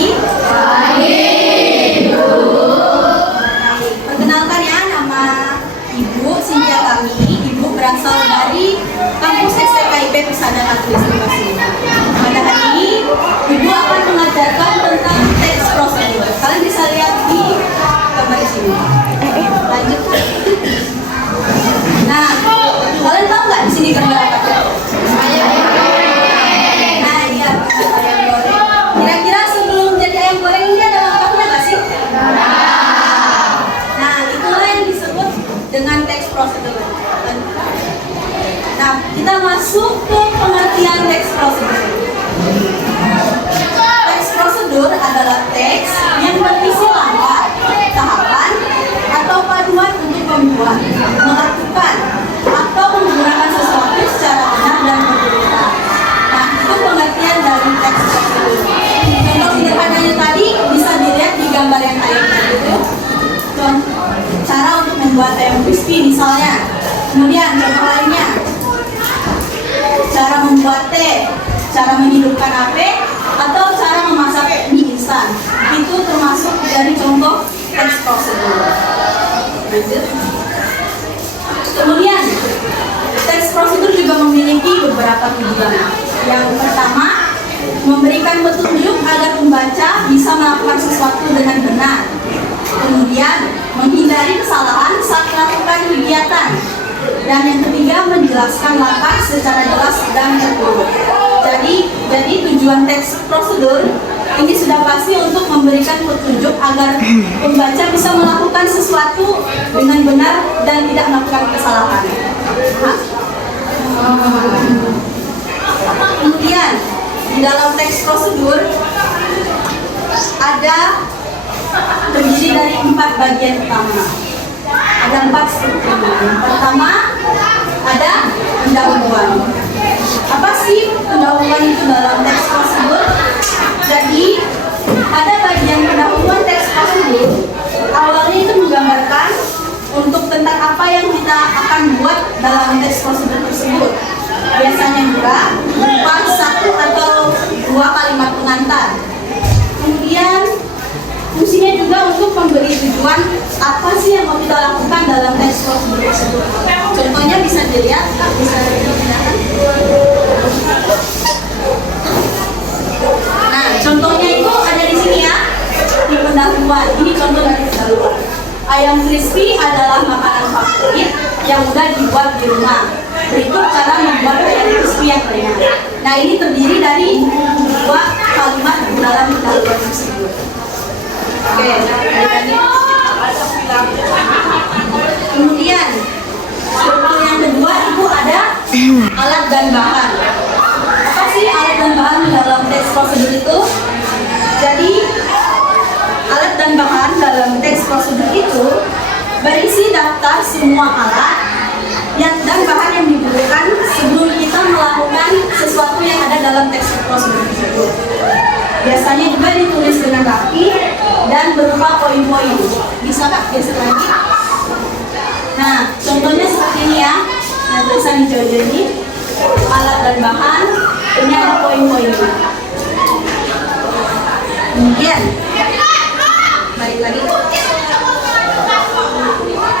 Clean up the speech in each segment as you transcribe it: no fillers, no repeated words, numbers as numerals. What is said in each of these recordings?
Pagi. Pagi, Bu. Perkenalkan ya, nama Ibu Cynthia Tami. Ibu berasal dari kampus STKIP Pusada Katolik Sukasima. Pada hari ini, Ibu akan mengajarkan tentang teks prosedur. Kalian bisa lihat di gambar di sini. Lanjut. Nah, kalian tahu nggak di sini gambar apa? Nah, iya, ayam goreng. Kira-kira sebelum jadi ayam goreng ini ada langkahnya nggak sih? Nah, itulah yang disebut dengan teks prosedur. Nah, kita masuk ke pengertian teks prosedur. Teks prosedur adalah teks yang berisi langkah, tahapan, atau paduan untuk membuat, melakukan, atau menggunakan sesuatu secara benar dan berurutan. Nah, itu pengertian dari teks prosedur. Contoh sederhananya tadi bisa dilihat di gambar yang ayam itu. Cara untuk membuat ayam crispy misalnya. Kemudian contoh lainnya, cara membuat teh, cara menghidupkan HP, atau cara memasak mie instan. Itu termasuk dari contoh teks prosedur. Lanjut. Kemudian teks prosedur juga memiliki beberapa tujuan. Yang pertama, memberikan petunjuk agar pembaca bisa melakukan sesuatu dengan benar. Kemudian, menghindari kesalahan saat melakukan kegiatan. Dan yang ketiga, menjelaskan langkah secara jelas dan terurut. Jadi tujuan teks prosedur ini sudah pasti untuk memberikan petunjuk agar pembaca bisa melakukan sesuatu dengan benar dan tidak melakukan kesalahan. Kemudian di dalam teks prosedur ada terdiri dari 4 bagian utama. Ada 4 struktur. Yang pertama ada pendahuluan. Apa sih pendahuluan itu dalam teks prosedur? Jadi ada bagian pendahuluan teks prosedur. Awalnya itu menggambarkan untuk tentang apa yang kita akan buat dalam teks prosedur tersebut. Biasanya juga berupa 1 atau 2 kalimat pengantar. Kemudian fungsinya juga untuk memberi tujuan apa sih yang mau kita lakukan dalam teks prosedur tersebut. Contohnya bisa dilihat, bisa dipindahkan. Nah, contohnya itu ada di sini ya, di pendahuluan. Ini contoh dari pendahuluan. Ayam crispy adalah makanan favorit yang mudah dibuat di rumah. Berikut cara membuat ayam crispy yang ringan. Nah, ini terdiri dari 2 kalimat dalam pendahuluan tersebut. Oke, kemudian struktur yang kedua itu ada alat dan bahan. Apa sih alat dan bahan dalam teks prosedur itu? Jadi alat dan bahan dalam teks prosedur itu berisi daftar semua alat dan bahan yang dibutuhkan sebelum kita melakukan sesuatu yang ada dalam teks prosedur tersebut. Biasanya juga ditulis dengan rapi dan berupa poin-poin. Bisa Kak geser lagi? Nah, contohnya seperti ini ya. Nah, tulisan hijau ini alat dan bahan. Ini ada poin-poinnya. Kemudian balik lagi.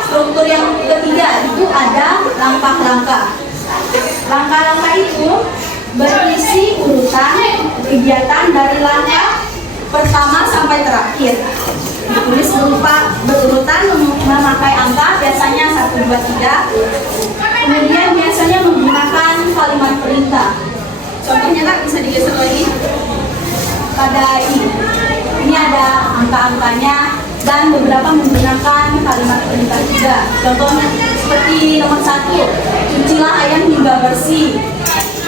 Struktur yang ketiga itu ada langkah-langkah. Langkah-langkah itu berisi urutan kegiatan dari langkah pertama sampai terakhir. Ditulis berupa berurutan memakai angka, biasanya 1, 2, 3. Kemudian biasanya menggunakan kalimat perintah. Contohnya Kak, bisa digeser lagi. Pada ini ada angka-angkanya dan beberapa menggunakan kalimat perintah juga. Contohnya seperti nomor 1, cucilah ayam hingga bersih.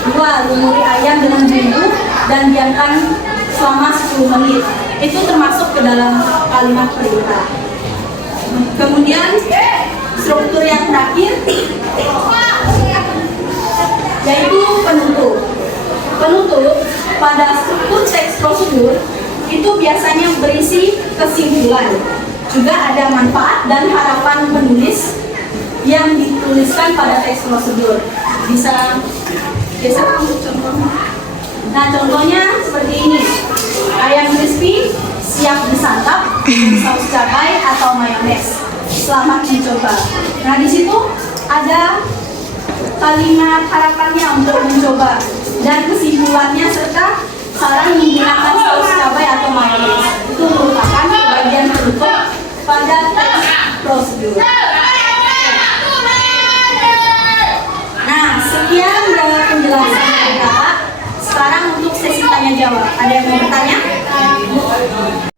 2, lumuri ayam dengan bumbu dan biarkan selama 10 menit. Itu termasuk ke dalam kalimat perintah. Kemudian struktur yang terakhir yaitu penutup. Penutup pada struktur teks prosedur itu biasanya berisi kesimpulan. Juga ada manfaat dan harapan penulis yang dituliskan pada teks prosedur. Bisa geser untuk contohnya. Nah, contohnya seperti ini. ayam crispy siap disantap dengan saus cabai atau mayones. Selamat mencoba. Nah, di situ ada kalimat harapannya untuk mencoba dan kesimpulannya serta saran menggunakan saus cabai atau mayones. Itu merupakan bagian penutup pada teks prosedur. Nah, sekian dari penjelasan dari kakak. Sekarang untuk sesi tanya jawab. Ada yang mau bertanya?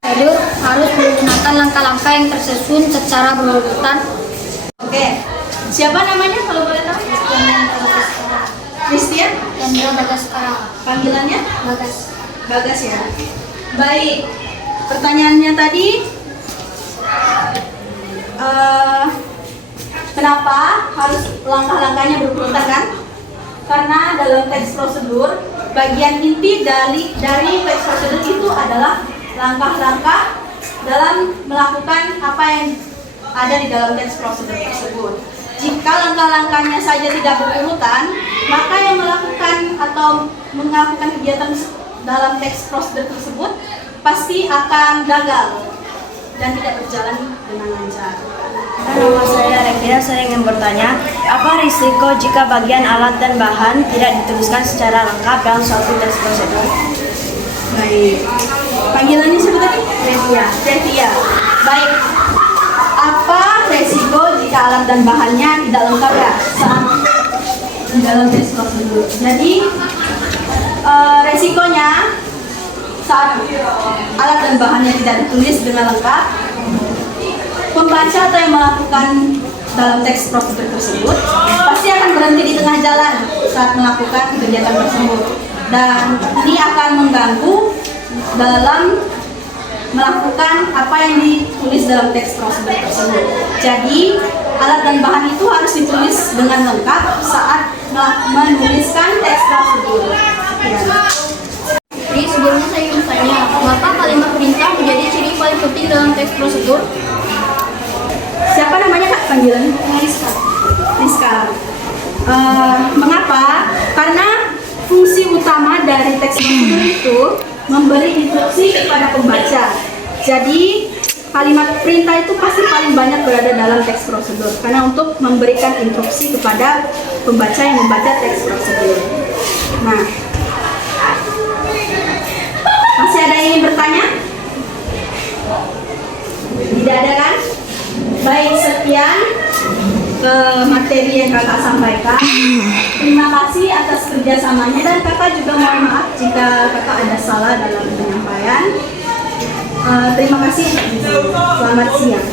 Prosedur harus menggunakan langkah-langkah yang tersusun secara berurutan. Oke. Siapa namanya kalau boleh tahu? Christian? Chandra Bagaskara. Panggilannya? Bagas. Bagas ya. Baik. Pertanyaannya tadi, kenapa harus langkah-langkahnya berurutan kan? Karena dalam teks prosedur, bagian inti dari teks prosedur itu adalah langkah-langkah dalam melakukan apa yang ada di dalam teks prosedur tersebut. Jika langkah-langkahnya saja tidak berurutan, maka yang melakukan atau melakukan kegiatan dalam teks prosedur tersebut pasti akan gagal dan tidak berjalan dengan lancar. Nama saya Revina, saya ingin bertanya, apa risiko jika bagian alat dan bahan tidak dituliskan secara lengkap dalam suatu teks prosedur? Baik. Panggilannya siapa tadi? Revia. Baik. Apa resiko jika alat dan bahannya tidak lengkap ya saat di dalam teks prosedur? Jadi resikonya saat alat dan bahannya tidak ditulis dengan lengkap, pembaca atau yang melakukan dalam teks prosedur tersebut pasti akan berhenti di tengah jalan saat melakukan kegiatan tersebut, dan ini akan mengganggu dalam melakukan apa yang ditulis dalam teks prosedur tersebut. Jadi alat dan bahan itu harus ditulis dengan lengkap saat menuliskan teks prosedur. Jadi sebelumnya saya ingin bertanya, mengapa kalimat perintah menjadi ciri paling penting dalam teks prosedur? Siapa namanya Kak panggilan? Rizka. Mengapa? Karena fungsi utama dari teks prosedur itu memberi instruksi kepada pembaca. Jadi kalimat perintah itu pasti paling banyak berada dalam teks prosedur karena untuk memberikan instruksi kepada pembaca yang membaca teks prosedur. Nah, masih ada yang ingin bertanya? Tidak ada kan? Baik, sekian materi yang kakak sampaikan. Terima kasih atas kerjasamanya dan kakak juga mohon maaf jika kakak ada salah dalam penyampaian. Terima kasih. Selamat siang.